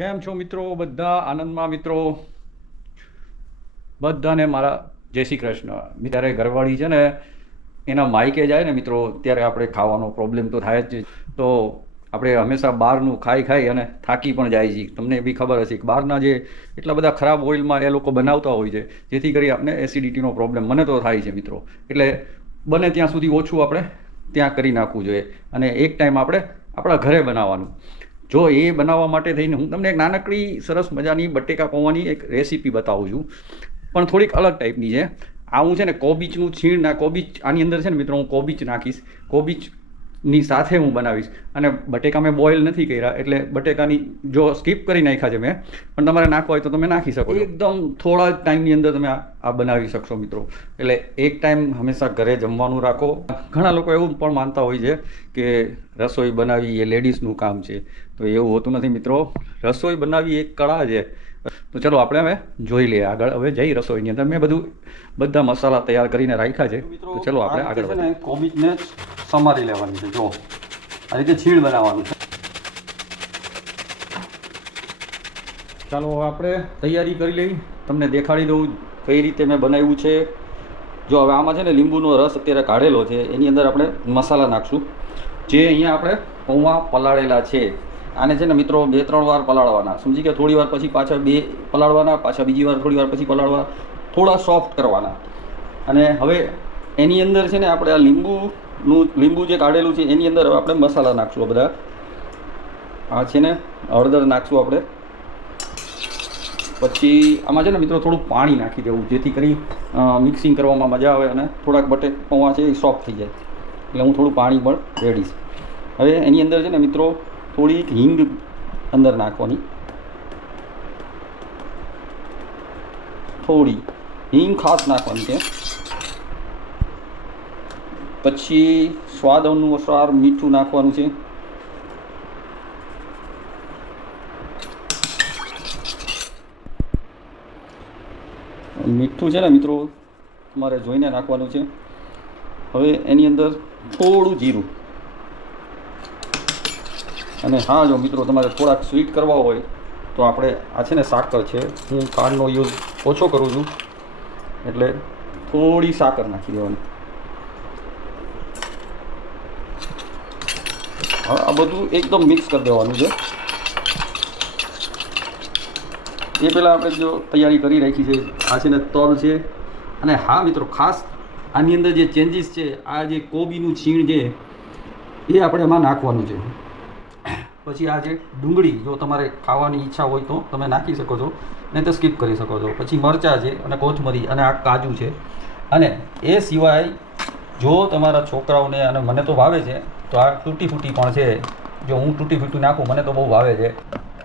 કેમ છો મિત્રો? બધા આનંદમાં મિત્રો? બધાને મારા જય શ્રી કૃષ્ણ. ત્યારે ઘરવાળી છે ને એના માયકે જાય ને મિત્રો, ત્યારે આપણે ખાવાનો પ્રોબ્લેમ તો થાય જ. તો આપણે હંમેશા બહારનું ખાઈ ખાઈ અને થાકી પણ જાય છે. તમને બી ખબર હશે કે બહારના જે એટલા બધા ખરાબ ઓઇલમાં એ લોકો બનાવતા હોય છે, જેથી કરી આપણે એસિડિટીનો પ્રોબ્લેમ મને તો થાય છે મિત્રો. એટલે બને ત્યાં સુધી ઓછું આપણે ત્યાં કરી નાખવું જોઈએ અને એક ટાઈમ આપણે આપણા ઘરે બનાવવાનું. જો એ બનાવવા માટે થઈને હું તમને એક નાનકડી સરસ મજાની બટેકા પૌવાની એક રેસીપી બતાવું છું, પણ થોડીક અલગ ટાઈપની છે. આ હું છે ને કોબીચનું છીણ કોબીચ આની અંદર છે ને મિત્રો, હું કોબીચ નાખીશ. કોબીચની સાથે હું બનાવીશ. અને બટેકા મેં બોઇલ નથી કર્યા, એટલે બટેકાની જો સ્કીપ કરી નાખ્યા છે મેં, પણ તમારે નાખવા હોય તો તમે નાખી શકો. એકદમ થોડા જ ટાઈમની અંદર તમે આ બનાવી શકશો મિત્રો. એટલે એક ટાઈમ હંમેશા ઘરે જમવાનું રાખો. ઘણા લોકો એવું પણ માનતા હોય છે કે રસોઈ બનાવી એ લેડીઝનું કામ છે, તો એવું હોતું નથી મિત્રો. રસોઈ બનાવી એક કળા છે. તો ચલો આપણે હવે જોઈ લઈએ આગળ. હવે જઈ રસોઈની અંદર મેં બધા મસાલા તૈયાર કરીને રાખ્યા છે. તો ચલો આપણે આગળ વધીએ. કોબીજને સમારી લેવાની છે. જો આ રીતે છીણ બનાવવાનું છે. ચાલો આપણે તૈયારી કરી લઈ. તમને દેખાડી દઉં કઈ રીતે મેં બનાવ્યું છે. જો હવે આમાં છે ને લીંબુનો રસ અત્યારે કાઢેલો છે, એની અંદર આપણે મસાલા નાખશું. જે અહીંયા આપણે પૌવા પલાળેલા છે, આને છે ને મિત્રો 2-3 વાર પલાળવાના. સમજી કે થોડી વાર પછી પાછા પલાળવાના, પાછા બીજી વાર થોડી વાર પછી પલાળવા, થોડા સોફ્ટ કરવાના. અને હવે એની અંદર છે ને આપણે આ લીંબુ જે કાઢેલું છે એની અંદર આપણે મસાલા નાખશું. બધા આ છે ને હળદર નાખશું આપણે. પછી આમાં છે ને મિત્રો થોડું પાણી નાખી દેવું, જેથી કરી મિક્સિંગ કરવામાં મજા આવે અને થોડાક પૌવા છે એ સોફ્ટ થઈ જાય. એટલે હું થોડું પાણી પણ રેડીશ. હવે એની અંદર છે ને મિત્રો થોડીક હિંગ અંદર નાખવાની. થોડી હિંગ ખાસ નાખવાની છે. પછી સ્વાદ અનુસાર મીઠું નાખવાનું છે. મીઠું છે ને મિત્રો તમારે જોઈને નાખવાનું છે. હવે એની અંદર થોડું જીરું. અને હા, જો મિત્રો તમારે થોડાક સ્વીટ કરવા હોય તો આપણે આ છે ને સાકર છે, હું ખાંડનો યુઝ ઓછો કરું છું, એટલે થોડી સાકર નાખી દેવાની. હવે આ બધું એકદમ મિક્સ કરી દેવાનું છે. એ પહેલાં આપણે જો તૈયારી કરી રાખી છે, આ છે ને તલ છે. અને હા મિત્રો, ખાસ આની અંદર જે ચેન્જીસ છે, આ જે કોબીનું છીણ છે એ આપણે એમાં નાખવાનું છે. પછી આ જે ડુંગળી, જો તમારે ખાવાની ઈચ્છા હોય તો તમે નાખી શકો છો, નહીં તો સ્કીપ કરી શકો છો. પછી મરચાં છે અને કોથમરી અને આ કાજુ છે. અને એ સિવાય જો તમારા છોકરાઓને, અને મને તો ભાવે છે, તો આ તૂટી ફૂટી પણ છે. જો હું તૂટી ફૂટી નાખું, મને તો બહુ ભાવે છે.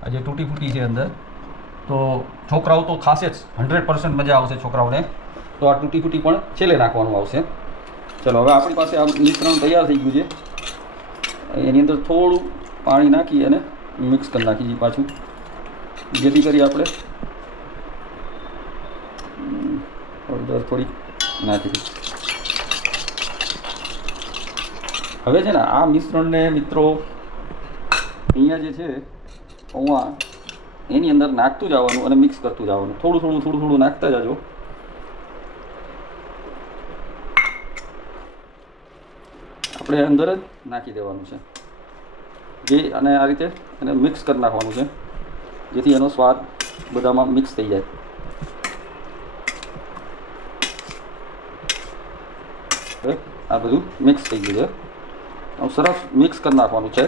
આ જે તૂટી ફૂટી છે અંદર, તો છોકરાઓ તો ખાસે જ 100% મજા આવશે છોકરાઓને. તો આ તૂટી ફૂટી પણ છેલ્લે નાખવાનું આવશે. ચલો હવે આપણી પાસે આ મિશ્રણ તૈયાર થઈ ગયું છે. એની અંદર થોડું પાણી નાખી અને મિક્સ કરી નાખીએ પાછું, જેથી કરી આપણે હળદર થોડી નાખી દઈએ. હવે છે ને આ મિશ્રણને મિત્રો અહીંયા જે છે પૌવા, એની અંદર નાખતું જવાનું અને મિક્સ કરતું જવાનું. થોડું થોડું નાખતા જજો. આપણે અંદર જ નાખી દેવાનું છે અને આ રીતે એને મિક્સ કરી નાખવાનું છે, જેથી એનો સ્વાદ બધામાં મિક્સ થઈ જાય. હવે આ બધું મિક્સ થઈ ગયું છે. સરસ મિક્સ કરી નાખવાનું છે.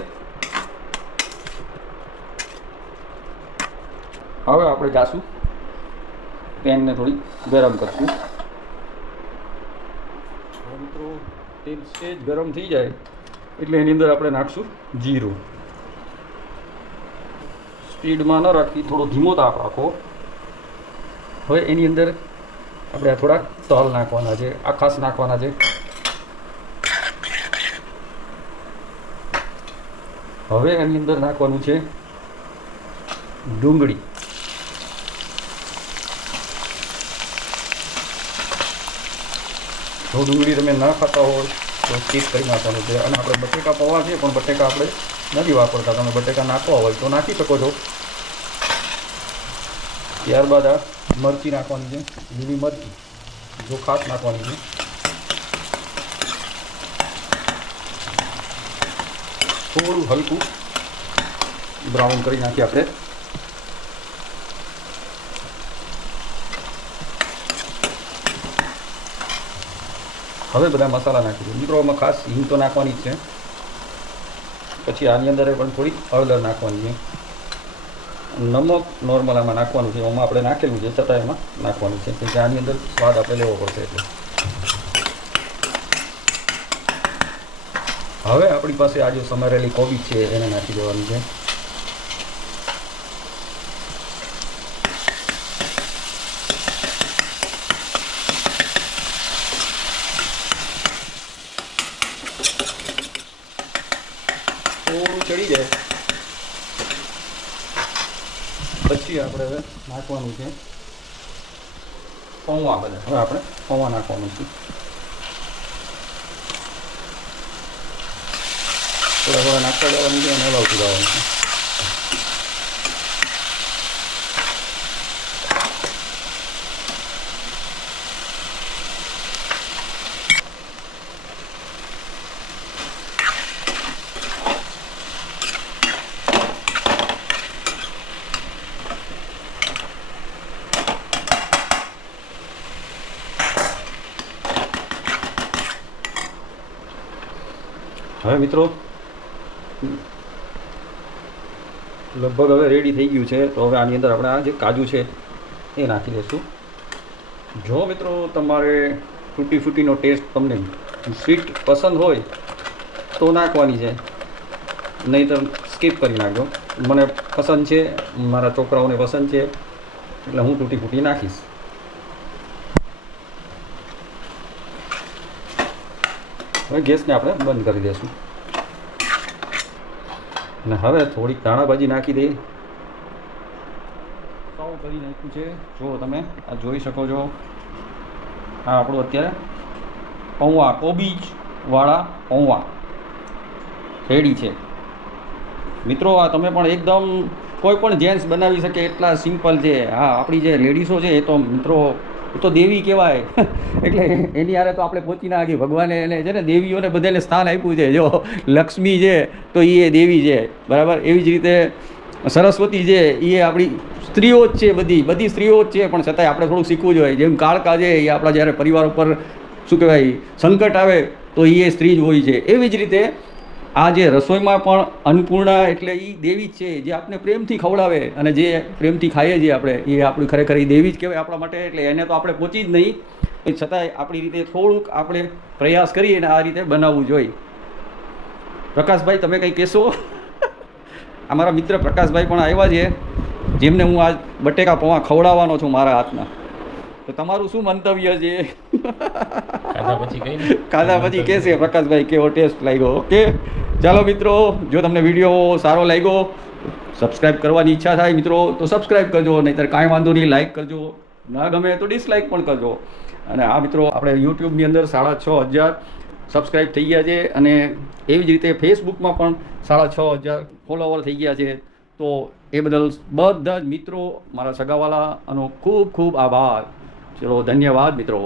હવે આપણે જાશું પેનને થોડી ગરમ કરશું. મિત્રો તેલ સેજ ગરમ થઈ જાય એટલે એની અંદર આપણે નાખશું જીરું. સ્પીડમાં ન રાખી, થોડો ધીમો તાપ રાખો. હવે એની અંદર આપણે આ થોડાક તલ નાખવાના છે, આ ખાસ નાખવાના છે. હવે એની અંદર નાખવાનું છે ડુંગળી. જો ડુંગળી તમે ના ખાતા હોય તો સ્કીપ કરી નાખવાનું છે. અને આપણે બટેકા પૌવા છે, પણ બટેકા આપણે નથી વાપરતા. તમે બટેકા નાખવા હોય તો નાખી શકો છો. ત્યારબાદ આ મરચી નાખવાની છે, લીલી મરચી જો ખાસ નાખવાની છે. થોડું હલકું બ્રાઉન કરી નાખીએ આપણે. હવે બધા મસાલા નાખી દઈએ મિત્રો. આમાં ખાસ હિંગ તો નાખવાની જ છે. પછી આની અંદર પણ થોડી હળદર નાખવાની છે. નમક નોર્મલ આમાં નાખવાનું છે. આમાં આપણે નાખેલું છે છતાં એમાં નાખવાનું છે કે આની અંદર સ્વાદ આપણે લેવો પડશે એટલે. હવે આપણી પાસે આ જે સમારેલી કોબી છે એને નાખી દેવાની છે. થોડું ચડી જાય પછી આપણે હવે નાખવાનું છે પૌવા. બધા હવે આપણે પૌવા નાખવાનું છે. થોડા થોડા નાખતા જવાનું છે અને હલાવતું જવાનું છે. હવે મિત્રો લગભગ હવે રેડી થઈ ગયું છે. તો હવે આની અંદર આપણે આ જે કાજુ છે એ નાખી દઈશું. જો મિત્રો તમારે તૂટી ફૂટીનો ટેસ્ટ તમને સ્વીટ પસંદ હોય તો નાખવાની છે, નહીં તો સ્કીપ કરી નાખજો. મને પસંદ છે, મારા છોકરાઓને પસંદ છે એટલે હું તૂટી ફૂટી નાખીશ. હવે ગેસને આપણે બંધ કરી દઈશું અને હવે થોડીક ધાણાભાજી નાખી દઈએ. સર્વ કરી નાખ્યું છે. જો તમે આ જોઈ શકો છો, આ આપણું અત્યારે પૌવા, કોબીજવાળા પૌવા રેડી છે મિત્રો. આ તમે પણ એકદમ કોઈ પણ જેન્ટ્સ બનાવી શકે એટલા સિમ્પલ છે. હા, આપણી જે લેડીઝો છે એ તો મિત્રો એ તો દેવી કહેવાય એટલે એની હારે તો આપણે પહોંચી ના આગી. ભગવાને એને છે ને દેવીઓને બધાને સ્થાન આપ્યું છે. જો લક્ષ્મી છે તો એ દેવી છે, બરાબર. એવી જ રીતે સરસ્વતી છે એ આપણી સ્ત્રીઓ જ છે. બધી સ્ત્રીઓ જ છે, પણ છતાંય આપણે થોડું શીખવું જોઈએ. જેમ કાળકા છે એ આપણા જ્યારે પરિવાર ઉપર શું કહેવાય સંકટ આવે તો એ સ્ત્રી જ હોય છે. એવી જ રીતે આ જે રસોઈમાં પણ અન્નપૂર્ણા એટલે એ દેવી જ છે, જે આપણે પ્રેમથી ખવડાવે અને જે પ્રેમથી ખાઈએ છીએ આપણે, એ આપણી ખરેખર એ દેવી જ કહેવાય આપણા માટે. એટલે એને તો આપણે પહોંચી જ નહીં, એ છતાંય આપણી રીતે થોડુંક આપણે પ્રયાસ કરીએ અને આ રીતે બનાવવું જોઈએ. પ્રકાશભાઈ, તમે કંઈ કહેશો? અમારા મિત્ર પ્રકાશભાઈ પણ આવ્યા છે, જેમને હું આ બટેકા પૌવા ખવડાવવાનો છું મારા હાથના. તો તમારું શું મંતવ્ય છે? ખાધા પછી કહેશે પ્રકાશભાઈ કેવો ટેસ્ટ લાગ્યો. ઓકે, ચાલો મિત્રો, જો તમને વિડીયો સારો લાગ્યો, સબસ્ક્રાઈબ કરવાની ઈચ્છા થાય મિત્રો તો સબસ્ક્રાઈબ કરજો, નહીંતર કાંઈ વાંધો નહીં, લાઈક કરજો. ના ગમે તો ડિસલાઈક પણ કરજો. અને આ મિત્રો આપણે યુટ્યુબની અંદર 6,500 સબસ્ક્રાઈબ થઈ ગયા છે અને એવી જ રીતે ફેસબુકમાં પણ 6,500 ફોલોવર થઈ ગયા છે. તો એ બદલ બધા જ મિત્રો, મારા સગાવાલાનો ખૂબ ખૂબ આભાર. ચલો, ધન્યવાદ મિત્રો.